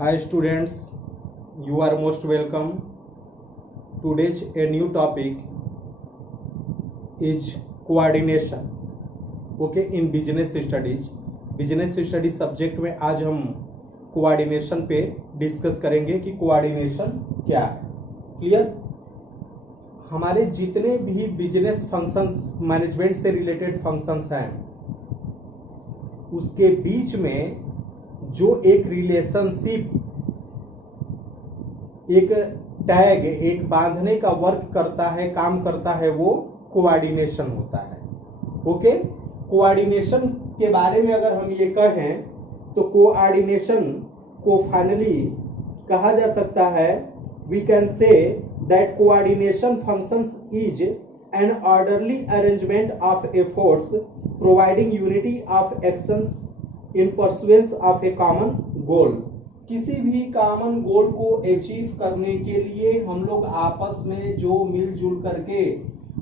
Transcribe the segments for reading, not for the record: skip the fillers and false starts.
Hi students, you are most welcome. Today's a new topic is coordination. Okay, in business studies. Business study subject में आज हम coordination पे discuss करेंगे कि coordination क्या है. क्लियर? हमारे जितने भी बिजनेस फंक्शंस, मैनेजमेंट से रिलेटेड फंक्शंस हैं, उसके बीच में जो एक रिलेशनशिप, एक टैग, एक बांधने का वर्क करता है, काम करता है, वो कोऑर्डिनेशन होता है. ओके, कोऑर्डिनेशन के बारे में अगर हम ये कहें तो कोऑर्डिनेशन को फाइनली कहा जा सकता है, we can say that coordination functions is an orderly arrangement of efforts providing unity of actions in pursuance of a common goal. किसी भी कॉमन गोल को अचीव करने के लिए हम लोग आपस में जो मिलजुल करके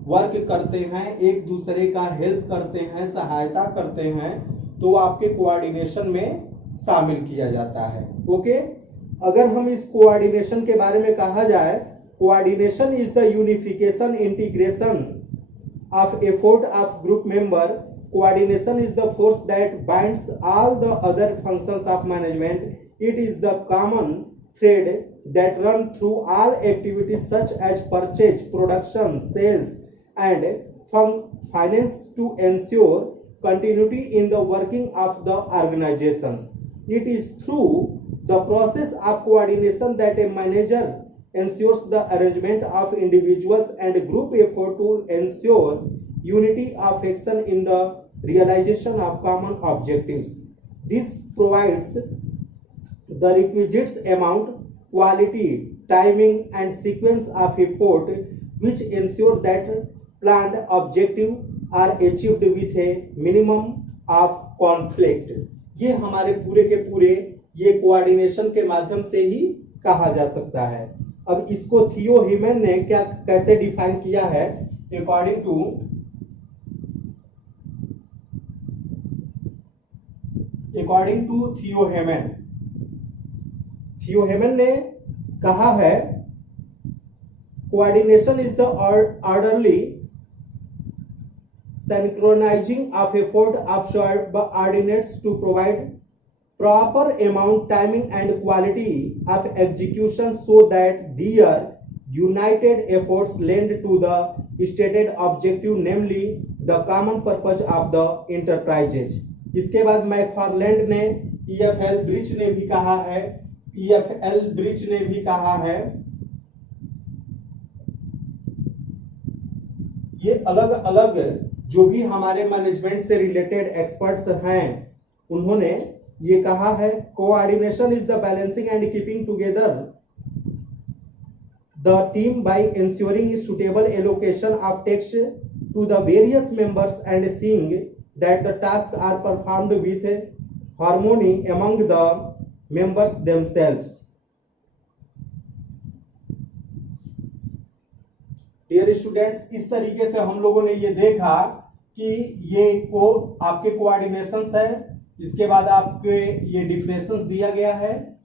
वर्क करते हैं, एक दूसरे का हेल्प करते हैं, सहायता करते हैं, तो आपके कोऑर्डिनेशन में शामिल किया जाता है. ओके, अगर हम इस कोऑर्डिनेशन के बारे में कहा जाए, coordination is the unification, integration of effort of group member. Coordination is the force that binds all the other functions of management. It is the common thread that runs through all activities such as purchase, production, sales, and finance to ensure continuity in the working of the organizations. It is through the process of coordination that a manager ensures the arrangement of individuals and group effort to ensure unity of action in the realization of common objectives. This provides the requisite amount, quality, timing, and sequence of effort which ensure that planned objectives are achieved with a minimum of conflict. ये हमारे पूरे के पूरे ये coordination के माध्यम से ही कहा जा सकता है. अब इसको थियो हीमन ने कैसे डिफाइन किया है? अकॉर्डिंग टू थियो हेमन ने कहा है, coordination is the orderly synchronizing of effort of subordinates to provide proper amount, timing, and quality of execution so that their united efforts lend to the stated objective, namely the common purpose of the enterprises. इसके बाद मैकफारलैंड ने, EFL bridge ने भी कहा है, EFL bridge ने भी कहा है, ये अलग अलग जो भी हमारे मैनेजमेंट से रिलेटेड एक्सपर्ट्स हैं, उन्होंने ये कहा है, coordination is the balancing and keeping together the team by ensuring suitable allocation of tasks to the various members and seeing that the tasks are performed with harmony among the members themselves. Dear students, इस तरीके से हम लोगों ने ये देखा कि ये आपके कोऑर्डिनेशंस है. इसके बाद आपके ये डिफिनेशंस दिया गया है.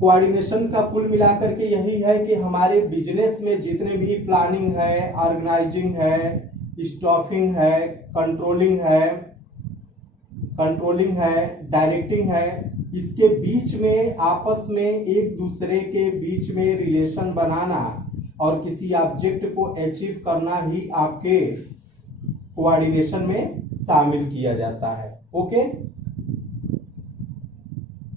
कोऑर्डिनेशन का कुल मिलाकर के यही है कि हमारे बिजनेस में जितने भी प्लानिंग है, ऑर्गेनाइजिंग है, स्टाफिंग है, कंट्रोलिंग है, डायरेक्टिंग है, इसके बीच में आपस में एक दूसरे के बीच में रिलेशन बनाना और किसी ऑब्जेक्ट को अचीव करना ही आपके कोऑर्डिनेशन में शामिल किया जाता है. ओके,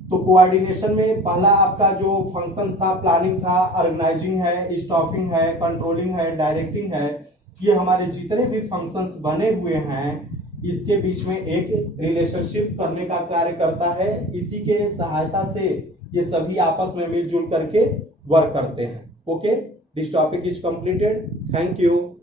तो कोऑर्डिनेशन में पहला आपका जो फंक्शंस था, प्लानिंग था, ऑर्गेनाइजिंग है, स्टाफिंग है, कंट्रोलिंग है, डायरेक्टिंग है, ये हमारे जितने भी फंक्शंस बने हुए हैं, इसके बीच में एक रिलेशनशिप करने का कार्य करता है. इसी के सहायता से ये सभी आपस में मिलजुल करके वर्क करते हैं. Okay, this topic is completed. Thank you.